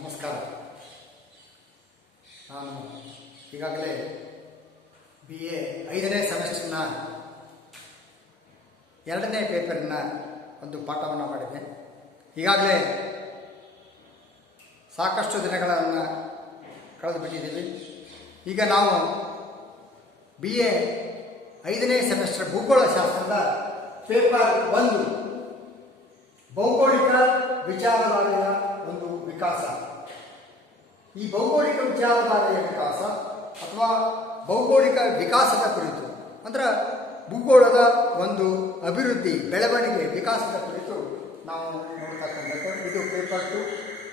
ನಮಸ್ಕಾರ. ನಾನು ಈಗಾಗಲೇ ಬಿ ಎ ಐದನೇ ಸೆಮಿಸ್ಟರ್ನ ಎರಡನೇ ಪೇಪರಿನ ಒಂದು ಪಾಠವನ್ನು ಮಾಡಿದೆ. ಈಗಾಗಲೇ ಸಾಕಷ್ಟು ದಿನಗಳನ್ನು ಕಳೆದು ಬಿಟ್ಟಿದ್ದೀವಿ ಈಗ ನಾವು ಬಿ ಎ ಐದನೇ ಸೆಮಿಸ್ಟರ್ ಭೂಗೋಳಶಾಸ್ತ್ರದ ಪೇಪರ್ ಒಂದು, ಭೌಗೋಳಿಕ ವಿಚಾರಧಾರೆಯ ಒಂದು ವಿಕಾಸ. ಈ ಭೌಗೋಳಿಕ ವಿಚಾರಧಾರೆಯ ವಿಕಾಸ ಅಥವಾ ಭೌಗೋಳಿಕ ವಿಕಾಸದ ಕುರಿತು, ಅಂದ್ರೆ ಭೂಗೋಳದ ಒಂದು ಅಭಿವೃದ್ಧಿ, ಬೆಳವಣಿಗೆ ವಿಕಾಸದ ಕುರಿತು ನಾವು ನೋಡ್ತಕ್ಕಂಥದ್ದು. ಇದು ಪೇಪರ್ ಟು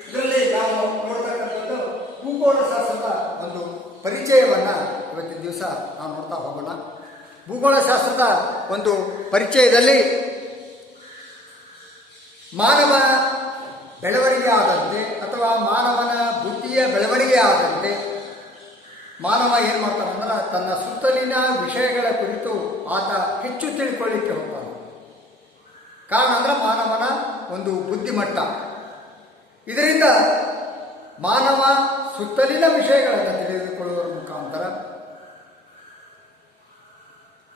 ಇದರಲ್ಲಿ ನಾವು ನೋಡ್ತಕ್ಕಂಥದ್ದು ಭೂಗೋಳ ಶಾಸ್ತ್ರದ ಒಂದು ಪರಿಚಯವನ್ನು ಇವತ್ತಿನ ದಿವಸ ನಾವು ನೋಡ್ತಾ ಹೋಗೋಣ. ಭೂಗೋಳ ಶಾಸ್ತ್ರದ ಒಂದು ಪರಿಚಯದಲ್ಲಿ ಮಾನವ ಬೆಳವಣಿಗೆ ಆದಂತೆ ಅಥವಾ ಮಾನವನ ಬುದ್ಧಿಯ ಬೆಳವಣಿಗೆ ಆದಂತೆ ಮಾನವ ಏನು ಮಾಡ್ತಾನೆ ಅಂದ್ರೆ ತನ್ನ ಸುತ್ತಲಿನ ವಿಷಯಗಳ ಕುರಿತು ಆತ ಹೆಚ್ಚು ತಿಳ್ಕೊಳ್ಳಿಕ್ಕೆ ಹೋಗ್ತಾನೆ. ಕಾರಣ ಅಂದ್ರೆ ಮಾನವನ ಒಂದು ಬುದ್ಧಿಮಟ್ಟ. ಇದರಿಂದ ಮಾನವ ಸುತ್ತಲಿನ ವಿಷಯಗಳನ್ನು ತಿಳಿದುಕೊಳ್ಳುವ ಮುಖಾಂತರ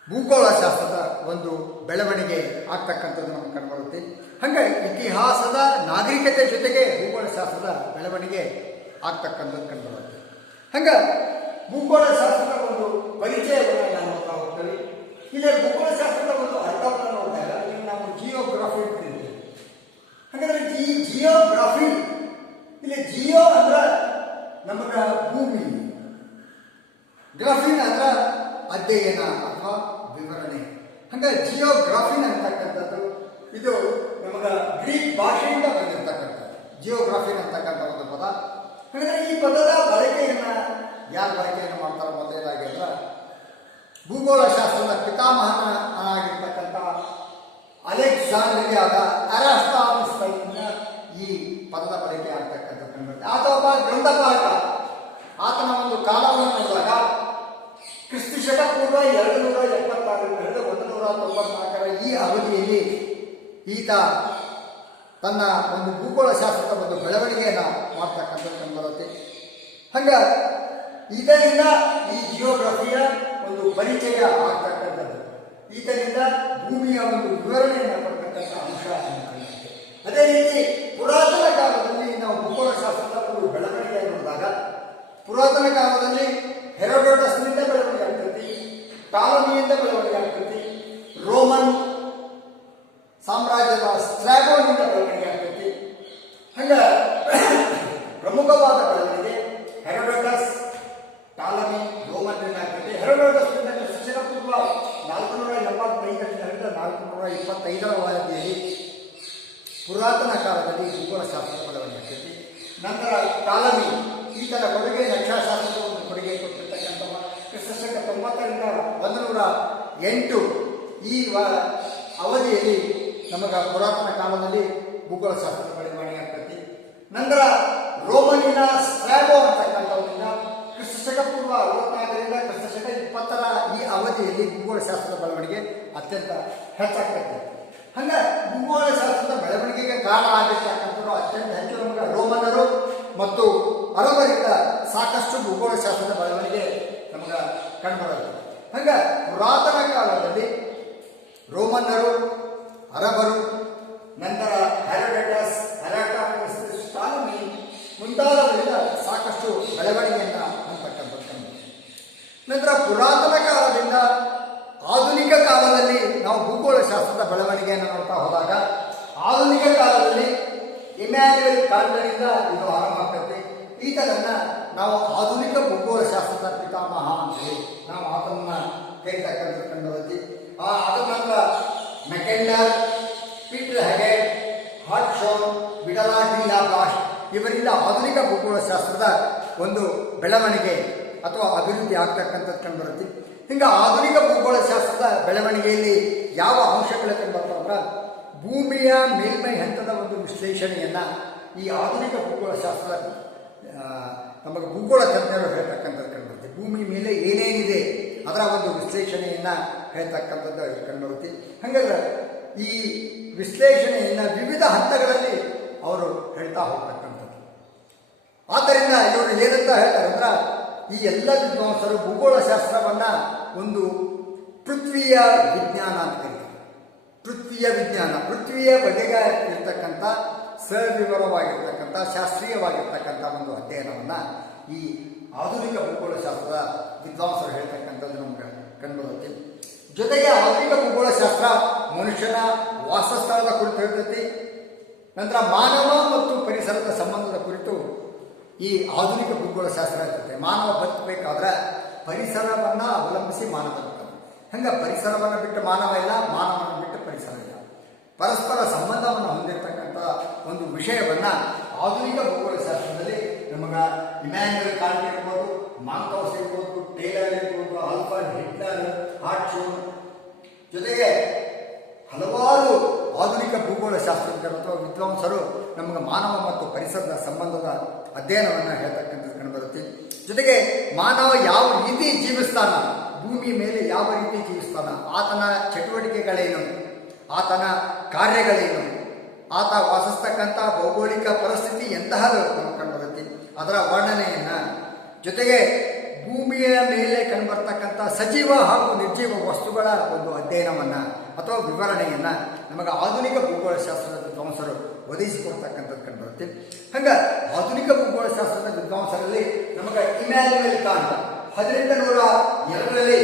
ಭೂಗೋಳಶಾಸ್ತ್ರದ ಒಂದು ಬೆಳವಣಿಗೆ ಆಗ್ತಕ್ಕಂಥದ್ದು ನಮಗೆ ಕಂಡುಬರುತ್ತೆ. ಹಾಗೆ ಇತಿಹಾಸದ ನಾಗರಿಕತೆ ಜೊತೆಗೆ ಭೂಗೋಳಶಾಸ್ತ್ರದ ಬೆಳವಣಿಗೆ ಆಗ್ತಕ್ಕಂಥದ್ದು ಕಂಡುಬರುತ್ತೆ ಹಂಗೆ ಭೂಗೋಳಶಾಸ್ತ್ರದ ಒಂದು ಪರಿಚಯವನ್ನು ನಾವು ನೋಡ್ತಾ ಹೋಗ್ತೀವಿ ಇಲ್ಲಿ ಭೂಗೋಳಶಾಸ್ತ್ರದ ಒಂದು ಅರ್ಥವನ್ನು ನೋಡಿದಾಗ ಇಲ್ಲಿ ನಾವು ಜಿಯೋಗ್ರಫಿ ಅಂತೀವಿ. ಹಾಗಾದ್ರೆ ಈ ಜಿಯೋಗ್ರಫಿ ಇಲ್ಲಿ ಜಿಯೋ ಅಂದ್ರೆ ನಮಗ ಭೂಮಿ. ಗ್ರಫಿನ್ ಅಂದ್ರೆ ಅಧ್ಯಯನ ಅಥವಾ ವಿವರಣೆ. ಹಂಗಾಗಿ ಜಿಯೋಗ್ರಾಫಿನ್ ಅಂತಕ್ಕಂಥದ್ದು, ಇದು ನಮಗ ಗ್ರೀಕ್ ಭಾಷೆಯಿಂದ ಬಂದಿರತಕ್ಕಂಥದ್ದು. ಜಿಯೋಗ್ರಾಫಿನ್ ಅಂತಕ್ಕಂಥ ಒಂದು ಪದ. ಹಾಗಾದ್ರೆ ಈ ಪದದ ಬಳಕೆಯನ್ನು ಯಾರು ಬಳಕೆಯನ್ನು ಮಾಡ್ತಾರೆ ಮೊದಲನೇದಾಗಿ ಅಂದ್ರೆ ಭೂಗೋಳಶಾಸ್ತ್ರದ ಪಿತಾಮಹನ ಆಗಿರ್ತಕ್ಕಂಥ ಅಲೆಕ್ಸಾಂಡ್ರಿಯಾದ ಅರಾಸ್ತಾಮಿಸ್ನಿಂದ ಈ ಪದದ ಬಳಕೆ ಆಗ್ತಕ್ಕಂಥದ್ದು ಆತ ಒಬ್ಬ ಗ್ರಂಥಪಾಲಕ ಆತನ ಒಂದು ಕಾಲವನ್ನು ನೋಡಿದಾಗ ಕ್ರಿಸ್ತು ಶಕ ಪೂರ್ವ ಎರಡು ನೂರ ಎಪ್ಪತ್ತಾರರಿಂದ ಹಿಡಿದು ಒಂದು ನೂರ ತೊಂಬತ್ನಾಲ್ಕರ ಈ ಅವಧಿಯಲ್ಲಿ ಈತ ತನ್ನ ಒಂದು ಭೂಗೋಳ ಶಾಸ್ತ್ರದ ಒಂದು ಬೆಳವಣಿಗೆಯನ್ನು ಮಾಡ್ತಕ್ಕಂಥದ್ದು ಕಂಡುಬರುತ್ತೆ ಹಂಗ ಇದರಿಂದ ಈ ಜಿಯೋಗ್ರಫಿಯ ಒಂದು ಪರಿಚಯ ಆಗ್ತಕ್ಕಂಥದ್ದು ಇದರಿಂದ ಭೂಮಿಯ ಒಂದು ವಿವರಣೆಯನ್ನು ಕೊಡ್ತಕ್ಕಂಥ ಅಂಶ. ಅದೇ ರೀತಿ ಪುರಾತನ ಕಾಲದಲ್ಲಿ ನಾವು ಭೂಗೋಳಶಾಸ್ತ್ರದ ಒಂದು ಬೆಳವಣಿಗೆಯನ್ನು ನೋಡಿದಾಗ, ಪುರಾತನ ಕಾಲದಲ್ಲಿ ಹೆರೋಡೋಟಸ್ನಿಂದ ಬೆಳವಣಿಗೆ ಆಗ್ತದೆ ಟಾಲಮಿಯಿಂದ ಬೆಳವಣಿಗೆ ಆಗ್ತೈತಿ ರೋಮನ್ ಸಾಮ್ರಾಜ್ಯದ ಸ್ಟ್ರಾಗೋನಿಂದ ಬೆಳವಣಿಗೆ ಆಗ್ತೈತಿ ಹಂಗ ಪ್ರಮುಖವಾದ ಬೆಳವಣಿಗೆ ಹೆರೋಡೋಟಸ್ ಟಾಲಮಿ ರೋಮನ್ನಿಂದ ಆಗ್ತೈತಿ ಹೆರೋಡೋಟಸ್ನಿಂದ ಕ್ರಿಸ್ತಶಕ ಪೂರ್ವ ನಾಲ್ಕು ನೂರ ಎಪ್ಪತ್ತೈದರಿಂದ ಹಿಡಿದು ನಾಲ್ಕು ನೂರ ಅವಧಿಯಲ್ಲಿ ಪುರಾತನ ಕಾಲದಲ್ಲಿ ಭೂಗೋಳಶಾಸ್ತ್ರದ ಬೆಳವಣಿಗೆ ಆಗ್ತೈತಿ ನಂತರ ಕಾಲಮಿ ಈ ಥರ ಕೊಡುಗೆ ನಕ್ಷಾಶಾಸ್ತ್ರದ ಒಂದು ಕೊಡುಗೆ ಕೊಟ್ಟಿರ್ತಕ್ಕಂಥವ ಕ್ರಿಸ್ತಶಕ ತೊಂಬತ್ತರಿಂದ ಒಂದು ನೂರ ಎಂಟು ಈ ಅವಧಿಯಲ್ಲಿ ನಮಗೆ ಪುರಾತನ ಕಾಲದಲ್ಲಿ ಭೂಗೋಳ ಶಾಸ್ತ್ರದ ಬೆಳವಣಿಗೆ ಆಗ್ತೈತಿ. ನಂತರ ರೋಮನಿನ ಸ್ಟ್ರಾಬೋ ಅಂತಕ್ಕಂಥವರಿಂದ ಕ್ರಿಸ್ತಶಕ ಪೂರ್ವ ಅರವತ್ನಾಲ್ಕರಿಂದ ಕ್ರಿಸ್ತಶಕ ಇಪ್ಪತ್ತರ ಈ ಅವಧಿಯಲ್ಲಿ ಭೂಗೋಳಶಾಸ್ತ್ರದ ಬೆಳವಣಿಗೆ ಅತ್ಯಂತ ಹೆಚ್ಚಾಗ್ತೈತಿ. ಹಂಗ ಭೂಗೋಳಶಾಸ್ತ್ರದ ಬೆಳವಣಿಗೆಗೆ ಕಾರಣ ಆಗಿರ್ತಕ್ಕಂಥವ್ರು ಅತ್ಯಂತ ಹೆಚ್ಚು ನಮಗೆ ರೋಮನರು ಮತ್ತು ಅರಬರಿಂದ ಸಾಕಷ್ಟು ಭೂಗೋಳ ಶಾಸ್ತ್ರದ ಬೆಳವಣಿಗೆ ನಮಗೆ ಕಂಡುಬರುತ್ತೆ ಹಂಗ ಪುರಾತನ ಕಾಲದಲ್ಲಿ ರೋಮನ್ನರು ಅರಬರು, ನಂತರ ಹೆರೋಡಟಸ್ ಹೆರಾಟಾಮಿಸ್ ಟಾಲಮಿ ಮುಂತಾದವರಿಂದ ಸಾಕಷ್ಟು ಬೆಳವಣಿಗೆಯನ್ನ ಅಂತಕ್ಕಂಥದ್ದು ಕಂಡು ನಂತರ ಪುರಾತನ ಕಾಲದಿಂದ ಆಧುನಿಕ ಕಾಲದಲ್ಲಿ ನಾವು ಭೂಗೋಳಶಾಸ್ತ್ರದ ಬೆಳವಣಿಗೆಯನ್ನು ನೋಡ್ತಾ ಹೋದಾಗ, ಆಧುನಿಕ ಕಾಲದಲ್ಲಿ ಇಮ್ಯಾನ್ಯುಯಲ್ ಕಾಂಟನಿಂದ ಇದು ಆರಂಭ ಈತನನ್ನ ನಾವು ಆಧುನಿಕ ಭೂಗೋಳಶಾಸ್ತ್ರದ ಪಿತಾಮಹ ಅಂತೇಳಿ ನಾವು ಆತನನ್ನ ಕರೀತಕ್ಕಂಥ ಕಂಡು ಆ ಅದನ್ನ ಮೆಕೆಂಡರ್, ಪೀಟರ್ ಹೆಗೆ ಹಾಟ್ ಶೋ ಬಿಡಲಾಗಿಲ್ಲ ಬಾಷ್ ಇವರಿಂದ ಆಧುನಿಕ ಭೂಗೋಳಶಾಸ್ತ್ರದ ಒಂದು ಬೆಳವಣಿಗೆ ಅಥವಾ ಅಭಿವೃದ್ಧಿ ಆಗ್ತಕ್ಕಂಥದ್ದು ಕಂಡುಬರುತ್ತೆ. ಹಿಂಗೆ ಆಧುನಿಕ ಭೂಗೋಳಶಾಸ್ತ್ರದ ಬೆಳವಣಿಗೆಯಲ್ಲಿ ಯಾವ ಅಂಶಗಳು ಕಂಡುಬರ್ತಾವಂದ್ರೆ ಭೂಮಿಯ ಮೇಲ್ಮೈ ಹಂತದ ಒಂದು ವಿಶ್ಲೇಷಣೆಯನ್ನು ಈ ಆಧುನಿಕ ಭೂಗೋಳಶಾಸ್ತ್ರ ನಮಗೆ ಭೂಗೋಳ ತಜ್ಞರು ಹೇಳ್ತಕ್ಕಂಥದ್ದು ಕಂಡುಬರುತ್ತೆ. ಭೂಮಿ ಮೇಲೆ ಏನೇನಿದೆ ಅದರ ಒಂದು ವಿಶ್ಲೇಷಣೆಯನ್ನು ಹೇಳ್ತಕ್ಕಂಥದ್ದು ಕಂಡುಬರುತ್ತೆ. ಹಾಗಾದ್ರೆ ಈ ವಿಶ್ಲೇಷಣೆಯನ್ನು ವಿವಿಧ ಹಂತಗಳಲ್ಲಿ ಅವರು ಹೇಳ್ತಾ ಹೋಗ್ತಕ್ಕಂಥದ್ದು. ಆದ್ದರಿಂದ ಇವರು ಏನಂತ ಹೇಳ್ತಾರೆ ಅಂದ್ರೆ ಈ ಎಲ್ಲ ವಿದ್ವಾಂಸರು ಭೂಗೋಳಶಾಸ್ತ್ರವನ್ನ ಒಂದು ಪೃಥ್ವಿಯ ವಿಜ್ಞಾನ ಅಂತ ಕರೀತಾರೆ. ಪೃಥ್ವಿಯ ವಿಜ್ಞಾನ, ಪೃಥ್ವಿಯ ಬಗೆಗೆ ಇರ್ತಕ್ಕಂಥ ಸವಿವರವಾಗಿರ್ತಕ್ಕಂಥ, ಶಾಸ್ತ್ರೀಯವಾಗಿರ್ತಕ್ಕಂಥ ಒಂದು ಅಧ್ಯಯನವನ್ನು ಈ ಆಧುನಿಕ ಭೂಗೋಳಶಾಸ್ತ್ರದ ವಿದ್ವಾಂಸರು ಹೇಳ್ತಕ್ಕಂಥದ್ದು ನಮ್ಗೆ ಕಂಡುಬರುತ್ತೆ ಜೊತೆಗೆ ಆಧುನಿಕ ಭೂಗೋಳಶಾಸ್ತ್ರ ಮನುಷ್ಯನ ವಾಸಸ್ಥಳದ ಕುರಿತು ಹೇಳ್ತೈತಿ. ನಂತರ ಮಾನವ ಮತ್ತು ಪರಿಸರದ ಸಂಬಂಧದ ಕುರಿತು ಈ ಆಧುನಿಕ ಭೂಗೋಳಶಾಸ್ತ್ರ ಇರ್ತದೆ ಮಾನವ ಬದುಕಬೇಕಾದ್ರೆ ಪರಿಸರವನ್ನು ಅವಲಂಬಿಸಿ ಮಾನವ ಹಂಗ ಪರಿಸರವನ್ನು ಬಿಟ್ಟು ಮಾನವ ಇಲ್ಲ ಮಾನವನ ಬಿಟ್ಟು ಪರಿಸರ ಇಲ್ಲ. ಪರಸ್ಪರ ಸಂಬಂಧವನ್ನು ಹೊಂದಿರತಕ್ಕಂಥ ಒಂದು ವಿಷಯವನ್ನ ಆಧುನಿಕ ಭೂಗೋಳಶಾಸ್ತ್ರದಲ್ಲಿ ನಮಗ ಇಮ್ಯಾನ್ಯಲ್ ಕಾಂಟ್ ಇರ್ಬೋದು, ಮಾಂಕೌಸ್ ಇರ್ಬೋದು, ಟೇಲರ್ ಇರ್ಬೋದು ಆಲ್ಬರ್ಟ್ ಹಿಟ್ಲರ್ ಹಾಟ್ಶೂನ್ ಜೊತೆಗೆ ಹಲವಾರು ಆಧುನಿಕ ಭೂಗೋಳಶಾಸ್ತ್ರಜ್ಞರು ವಿದ್ವಾಂಸರು ನಮಗೆ ಮಾನವ ಮತ್ತು ಪರಿಸರದ ಸಂಬಂಧದ ಅಧ್ಯಯನವನ್ನು ಹೇಳ್ತಕ್ಕಂಥದ್ದು ಕಂಡುಬರುತ್ತೆ. ಜೊತೆಗೆ ಮಾನವ ಯಾವ ರೀತಿ ಜೀವಿಸ್ತಾನ? ಭೂಮಿ ಮೇಲೆ ಯಾವ ರೀತಿ ಜೀವಿಸ್ತಾನ? ಆತನ ಚಟುವಟಿಕೆಗಳೇನು? ಆತನ ಕಾರ್ಯಗಳೇನು? ಆತ ವಾಸಿಸ್ತಕ್ಕಂಥ ಭೌಗೋಳಿಕ ಪರಿಸ್ಥಿತಿ ಎಂತಹ ಕಂಡುಬರುತ್ತೆ. ಅದರ ವರ್ಣನೆಯನ್ನ. ಜೊತೆಗೆ ಭೂಮಿಯ ಮೇಲೆ ಕಂಡುಬರ್ತಕ್ಕಂಥ ಸಜೀವ ಹಾಗೂ ನಿರ್ಜೀವ ವಸ್ತುಗಳ ಒಂದು ಅಧ್ಯಯನವನ್ನ ಅಥವಾ ವಿವರಣೆಯನ್ನ ನಮಗೆ ಆಧುನಿಕ ಭೂಗೋಳಶಾಸ್ತ್ರದ ವಿದ್ವಾಂಸರು ಒದಗಿಸಿಕೊಡ್ತಕ್ಕಂಥದ್ದು ಕಂಡುಬರುತ್ತೆ. ಹಂಗ ಆಧುನಿಕ ಭೂಗೋಳಶಾಸ್ತ್ರದ ವಿದ್ವಾಂಸರಲ್ಲಿ ನಮಗೆ ಇಮ್ಯಾನ್ಯುಯಲ್ ಕಾಂಟ್ ಹದಿನೆಂಟು ನೂರ ಎರಡರಲ್ಲಿ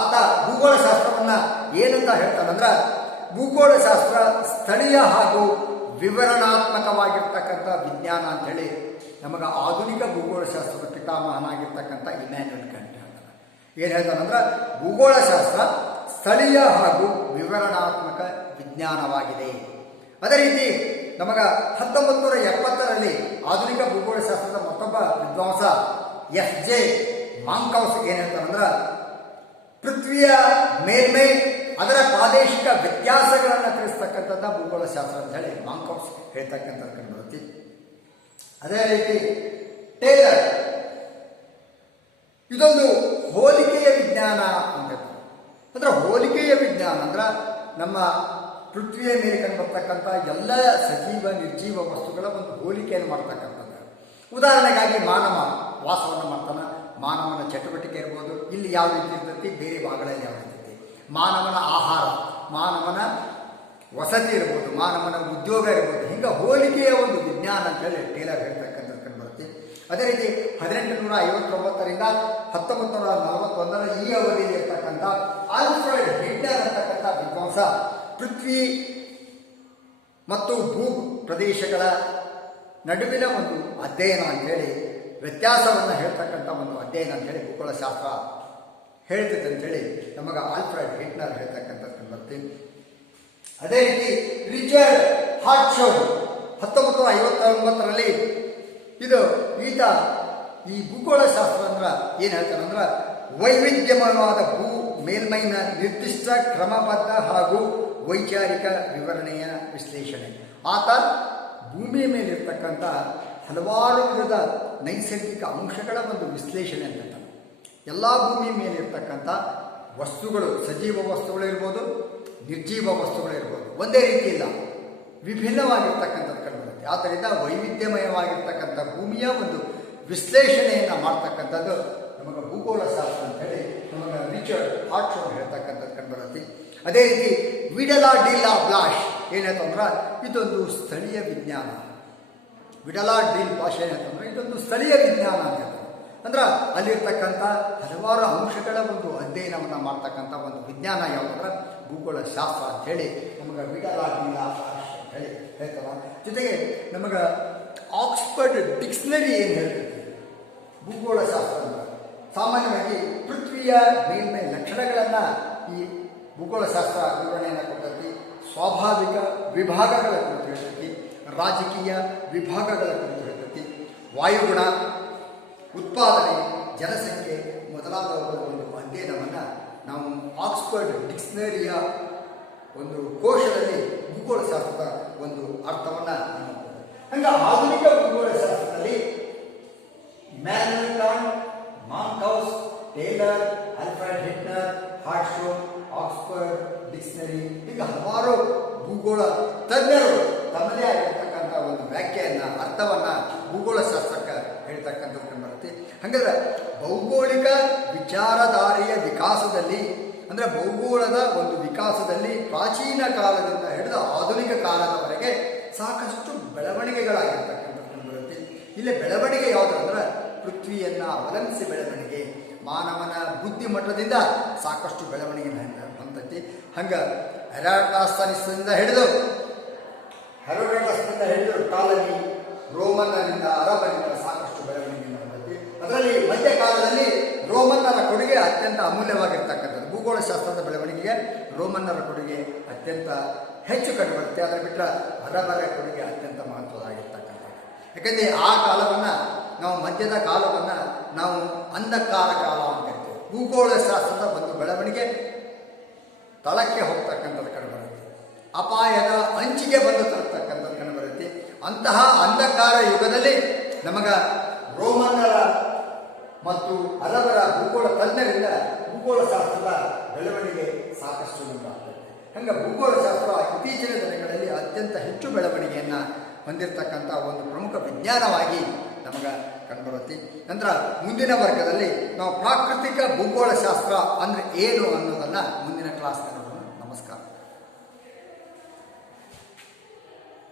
ಆತ ಭೂಗೋಳಶಾಸ್ತ್ರವನ್ನ ಏನಂತ ಹೇಳ್ತಾನಂದ್ರ, ಭೂಗೋಳಶಾಸ್ತ್ರ ಸ್ಥಳೀಯ ಹಾಗೂ ವಿವರಣಾತ್ಮಕವಾಗಿರ್ತಕ್ಕಂಥ ವಿಜ್ಞಾನ ಅಂತ ಹೇಳಿ ನಮಗ ಆಧುನಿಕ ಭೂಗೋಳಶಾಸ್ತ್ರದ ಪಿತಾಮಹನಾಗಿರ್ತಕ್ಕಂಥ ಇಮ್ಯಾನ್ಯುಯಲ್ ಕಂಟ್ ಹೇಳ್ತಾನೆ. ಏನು ಹೇಳ್ತಾನಂದ್ರ, ಭೂಗೋಳಶಾಸ್ತ್ರ ಸ್ಥಳೀಯ ಹಾಗೂ ವಿವರಣಾತ್ಮಕ ವಿಜ್ಞಾನವಾಗಿದೆ. ಅದೇ ರೀತಿ ನಮಗ ಹತ್ತೊಂಬತ್ತು ನೂರ ಎಪ್ಪತ್ತರಲ್ಲಿ ಆಧುನಿಕ ಭೂಗೋಳಶಾಸ್ತ್ರದ ಮತ್ತೊಬ್ಬ ವಿದ್ವಾಂಸ ಎಫ್ ಜೆ ಮಾಂಕೌಸ್ ಏನಂತಂದ್ರೆ ಪೃಥ್ವಿಯ ಮೇಲ್ಮೈ, ಅದರ ಪ್ರಾದೇಶಿಕ ವ್ಯತ್ಯಾಸಗಳನ್ನು ತಿಳಿಸ್ತಕ್ಕಂಥದ್ದು ಭೂಗೋಳಶಾಸ್ತ್ರ ಅಂತ ಹೇಳಿ ಮಾಂಕೌಸ್ ಹೇಳ್ತಕ್ಕಂಥದ್ದು ಕಂಡುಬರುತ್ತೆ ಅದೇ ರೀತಿ ಟೇಲರ್, ಇದೊಂದು ಹೋಲಿಕೆಯ ವಿಜ್ಞಾನ ಅಂತ. ಅಂದ್ರೆ ಹೋಲಿಕೆಯ ವಿಜ್ಞಾನ ಅಂದ್ರೆ ನಮ್ಮ ಪೃಥ್ವಿಯ ಮೇಲೆ ಕಂಡುಬರ್ತಕ್ಕಂಥ ಎಲ್ಲ ಸಜೀವ, ನಿರ್ಜೀವ ವಸ್ತುಗಳ ಒಂದು ಹೋಲಿಕೆಯನ್ನು ಮಾಡ್ತಕ್ಕಂಥದ್ದು. ಉದಾಹರಣೆಗಾಗಿ ಮಾನವ ವಾಸವನ್ನು ಮಾಡ್ತಾನೆ. ಮಾನವನ ಚಟುವಟಿಕೆ ಇರ್ಬೋದು, ಇಲ್ಲಿ ಯಾವ ರೀತಿ ಇರ್ತೈತಿ? ಬೇರೆ ಭಾಗಗಳಲ್ಲಿ ಯಾವ ರೀತಿ ಮಾನವನ ಆಹಾರ, ಮಾನವನ ವಸತಿ ಇರ್ಬೋದು, ಮಾನವನ ಉದ್ಯೋಗ ಇರ್ಬೋದು, ಹಿಂಗೆ ಹೋಲಿಕೆಯ ಒಂದು ವಿಜ್ಞಾನ ಅಂತ ಹೇಳಿ ಟೇಲರ್ ಹೇಳ್ತಕ್ಕಂಥದ್ದು ಕಂಡುಬರುತ್ತೆ. ಅದೇ ರೀತಿ ಹದಿನೆಂಟು ನೂರ ಐವತ್ತೊಂಬತ್ತರಿಂದ ಹತ್ತೊಂಬತ್ತು ನೂರ ನಲವತ್ತೊಂದರ ಈ ಅವಧಿಯಲ್ಲಿ ಇರ್ತಕ್ಕಂಥ ಆಲ್ಫ್ರೆಡ್ ಹಿಟ್ಲರ್ ಅಂತಕ್ಕಂಥ ವಿದ್ವಾಂಸ ಪೃಥ್ವಿ ಮತ್ತು ಭೂ ಪ್ರದೇಶಗಳ ನಡುವಿನ ಒಂದು ಅಧ್ಯಯನ ಅಂತೇಳಿ ವ್ಯತ್ಯಾಸವನ್ನು ಹೇಳ್ತಕ್ಕಂಥ ಒಂದು ಅಧ್ಯಯನ ಅಂತೇಳಿ ಭೂಗೋಳಶಾಸ್ತ್ರ ಹೇಳ್ತೈತೆ ಅಂತೇಳಿ ನಮಗೆ ಆಲ್ಫ್ರೆಡ್ ಹಿಟ್ನರ್ ಹೇಳ್ತಕ್ಕಂಥದ್ದು ಬರ್ತೀನಿ. ಅದೇ ರೀತಿ ರಿಚರ್ಡ್ ಹಾಟ್ಶೋ ಹತ್ತೊಂಬತ್ತು ಐವತ್ತೊಂಬತ್ತರಲ್ಲಿ ಇದು ಈತ ಈ ಭೂಗೋಳಶಾಸ್ತ್ರ ಅಂದ್ರೆ ಏನು ಹೇಳ್ತಾನಂದ್ರೆ ವೈವಿಧ್ಯಮಯವಾದ ಭೂ ಮೇಲ್ಮೈನ ನಿರ್ದಿಷ್ಟ ಕ್ರಮಬದ್ಧ ಹಾಗೂ ವೈಚಾರಿಕ ವಿವರಣೆಯ ವಿಶ್ಲೇಷಣೆ. ಆತ ಭೂಮಿಯ ಮೇಲಿರ್ತಕ್ಕಂಥ ಹಲವಾರು ವಿಧದ ನೈಸರ್ಗಿಕ ಅಂಶಗಳ ಒಂದು ವಿಶ್ಲೇಷಣೆ ಅಂತ ಎಲ್ಲ ಭೂಮಿ ಮೇಲಿರ್ತಕ್ಕಂಥ ವಸ್ತುಗಳು, ಸಜೀವ ವಸ್ತುಗಳಿರ್ಬೋದು ನಿರ್ಜೀವ ವಸ್ತುಗಳಿರ್ಬೋದು ಒಂದೇ ರೀತಿ ಇಲ್ಲ. ವಿಭಿನ್ನವಾಗಿರ್ತಕ್ಕಂಥದ್ದು ಕಂಡುಬರುತ್ತೆ ಆದ್ದರಿಂದ ವೈವಿಧ್ಯಮಯವಾಗಿರ್ತಕ್ಕಂಥ ಭೂಮಿಯ ಒಂದು ವಿಶ್ಲೇಷಣೆಯನ್ನು ಮಾಡ್ತಕ್ಕಂಥದ್ದು ನಮಗೆ ಭೂಗೋಳಶಾಸ್ತ್ರ ಅಂತ ಹೇಳಿ ನಮಗೆ ರಿಚರ್ಡ್ ಹಾಟ್ಸೋನ್ ಹೇಳ್ತಕ್ಕಂಥದ್ದು ಕಂಡುಬರುತ್ತೆ ಅದೇ ರೀತಿ ವಿಡಲಾ ಡಿಲಾ ಬ್ಲಾಶ್ ಏನಂತಂದ್ರೆ ಇದೊಂದು ಸ್ಥಳೀಯ ವಿಜ್ಞಾನ. ವಿಡಲಾ ಡೀಲ್ ಭಾಷೆ ಅಂತಂದರೆ ಇದೊಂದು ಸ್ಥಳೀಯ ವಿಜ್ಞಾನ ಅಂತ ಅಂದ್ರೆ ಅಲ್ಲಿರ್ತಕ್ಕಂಥ ಹಲವಾರು ಅಂಶಗಳ ಒಂದು ಅಧ್ಯಯನವನ್ನು ಮಾಡ್ತಕ್ಕಂಥ ಒಂದು ವಿಜ್ಞಾನ ಯಾವುದಂದ್ರೆ ಭೂಗೋಳ ಶಾಸ್ತ್ರ ಅಂತ ಹೇಳಿ, ನಮಗೆ ವಿಡಲಾ ಡೀಲಾ ಬ್ಲಾಶ್ ಅಂತ ಹೇಳಿ ಹೇಳ್ತಾರ. ಜೊತೆಗೆ ನಮಗೆ ಆಕ್ಸ್ಫರ್ಡ್ ಡಿಕ್ಸ್ನರಿ ಏನು ಹೇಳ್ತದೆ ಭೂಗೋಳ ಶಾಸ್ತ್ರ ಸಾಮಾನ್ಯವಾಗಿ ಪೃಥ್ವಿಯ ಮೇಲ್ಮೈ ಲಕ್ಷಣಗಳನ್ನು ಈ ಭೂಗೋಳಶಾಸ್ತ್ರ ವಿವರಣೆಯನ್ನು ಕೊಡ್ತೈತಿ ಸ್ವಾಭಾವಿಕ ವಿಭಾಗಗಳ ಕುರಿತು ಹೇಳ್ತೈತಿ. ರಾಜಕೀಯ ವಿಭಾಗಗಳ ಕುರಿತು ಹೇಳ್ತತಿ. ವಾಯುಗುಣ, ಉತ್ಪಾದನೆ, ಜನಸಂಖ್ಯೆ ಮೊದಲಾದವುಗಳ ಒಂದು ಅಧ್ಯಯನವನ್ನು ನಾವು ಆಕ್ಸ್ಫರ್ಡ್ ಡಿಕ್ಸ್ನರಿಯ ಒಂದು ಕೋಶದಲ್ಲಿ ಭೂಗೋಳಶಾಸ್ತ್ರದ ಒಂದು ಅರ್ಥವನ್ನು ಹಂಗ ಆಧುನಿಕ ಭೂಗೋಳಶಾಸ್ತ್ರದಲ್ಲಿ Immanuel Kant Marcus Taylor Alfred Hettner Hartshorne Oxford dictionary ಹೀಗೆ ಹಲವಾರು ಭೂಗೋಳ ತಜ್ಞರು ತಮ್ಮದೇ ಆಗಿರ್ತಕ್ಕಂಥ ಒಂದು ವ್ಯಾಖ್ಯೆಯನ್ನ ಅರ್ಥವನ್ನ ಭೂಗೋಳ ಶಾಸ್ತ್ರಕ್ಕೆ ಹೇಳ್ತಕ್ಕಂಥದ್ದು ಬರುತ್ತೆ. ಹಾಗಾದ್ರೆ ಭೌಗೋಳಿಕ ವಿಚಾರಧಾರೆಯ ವಿಕಾಸದಲ್ಲಿ, ಅಂದರೆ ಭೌಗೋಳದ ಒಂದು ವಿಕಾಸದಲ್ಲಿ ಪ್ರಾಚೀನ ಕಾಲದಿಂದ ಹಿಡಿದು ಆಧುನಿಕ ಕಾಲದವರೆಗೆ ಸಾಕಷ್ಟು ಬೆಳವಣಿಗೆಗಳಾಗಿರ್ತಕ್ಕಂಥದ್ದನ್ನು ಬರುತ್ತೆ. ಇಲ್ಲಿ ಬೆಳವಣಿಗೆ ಯಾವುದು ಅಂದ್ರೆ ಪೃಥ್ವಿಯನ್ನು ಅವಲಂಬಿಸಿ ಬೆಳವಣಿಗೆ, ಮಾನವನ ಬುದ್ಧಿಮಟ್ಟದಿಂದ ಸಾಕಷ್ಟು ಬೆಳವಣಿಗೆ ಹೊಂದತಿ ಹಂಗ ಹೆರಾಟಾಸ್ತನಿಸದಿಂದ ಹಿಡಿದು ಹೆರೋಡೋಟಸ್ನಿಂದ ಹಿಡಿದು ಟಾಲನಿ ರೋಮನ್ನಿಂದ ಅರಬರಿಂದ ಸಾಕಷ್ಟು ಬೆಳವಣಿಗೆ ಹೊಂದತಿ ಅದರಲ್ಲಿ ಮಧ್ಯಕಾಲದಲ್ಲಿ ರೋಮನ್ನರ ಕೊಡುಗೆ ಅತ್ಯಂತ ಅಮೂಲ್ಯವಾಗಿರ್ತಕ್ಕಂಥದ್ದು. ಭೂಗೋಳಶಾಸ್ತ್ರದ ಬೆಳವಣಿಗೆಗೆ ರೋಮನ್ನರ ಕೊಡುಗೆ ಅತ್ಯಂತ ಹೆಚ್ಚು ಕಂಡುಬರುತ್ತೆ ಅದರ ಬಿಟ್ಟರೆ ಅರಬರ ಕೊಡುಗೆ ಅತ್ಯಂತ ಮಹತ್ವದಾಗಿರ್ತಕ್ಕಂಥದ್ದು. ಯಾಕೆಂದರೆ ಆ ಕಾಲವನ್ನು ನಾವು ಮಧ್ಯದ ಕಾಲವನ್ನು ನಾವು ಅಂಧಕಾರ ಕಾಲ ಅಂತ ಭೂಗೋಳ ಭೂಗೋಳಶಾಸ್ತ್ರದ ಒಂದು ಬೆಳವಣಿಗೆ ತಳಕ್ಕೆ ಹೋಗ್ತಕ್ಕಂಥದ್ದು ಕಂಡುಬರುತ್ತೆ ಅಪಾಯದ ಅಂಚಿಗೆ ಬಂದು ತರತಕ್ಕಂಥದ್ದು ಕಂಡುಬರುತ್ತೆ ಅಂತಹ ಅಂಧಕಾರ ಯುಗದಲ್ಲಿ ನಮಗ ರೋಮನ್ನರ ಮತ್ತು ಅರಬರ ಭೂಗೋಳ ತಜ್ಞರಿಂದ ಭೂಗೋಳಶಾಸ್ತ್ರದ ಬೆಳವಣಿಗೆ ಸಾಕಷ್ಟು ಉಂಟಾಗ್ತದೆ ಹಂಗೆ ಭೂಗೋಳಶಾಸ್ತ್ರ ಇತ್ತೀಚಿನ ದಿನಗಳಲ್ಲಿ ಅತ್ಯಂತ ಹೆಚ್ಚು ಬೆಳವಣಿಗೆಯನ್ನು ಹೊಂದಿರತಕ್ಕಂಥ ಒಂದು ಪ್ರಮುಖ ವಿಜ್ಞಾನವಾಗಿ ನಮಗೆ ಕಂಡುಬರುತ್ತೆ. ನಂತರ ಮುಂದಿನ ವರ್ಗದಲ್ಲಿ ನಾವು ಪ್ರಾಕೃತಿಕ ಭೂಗೋಳಶಾಸ್ತ್ರ ಅಂದರೆ ಏನು ಅನ್ನೋದನ್ನು ಮುಂದಿನ ಕ್ಲಾಸ್ನಲ್ಲಿ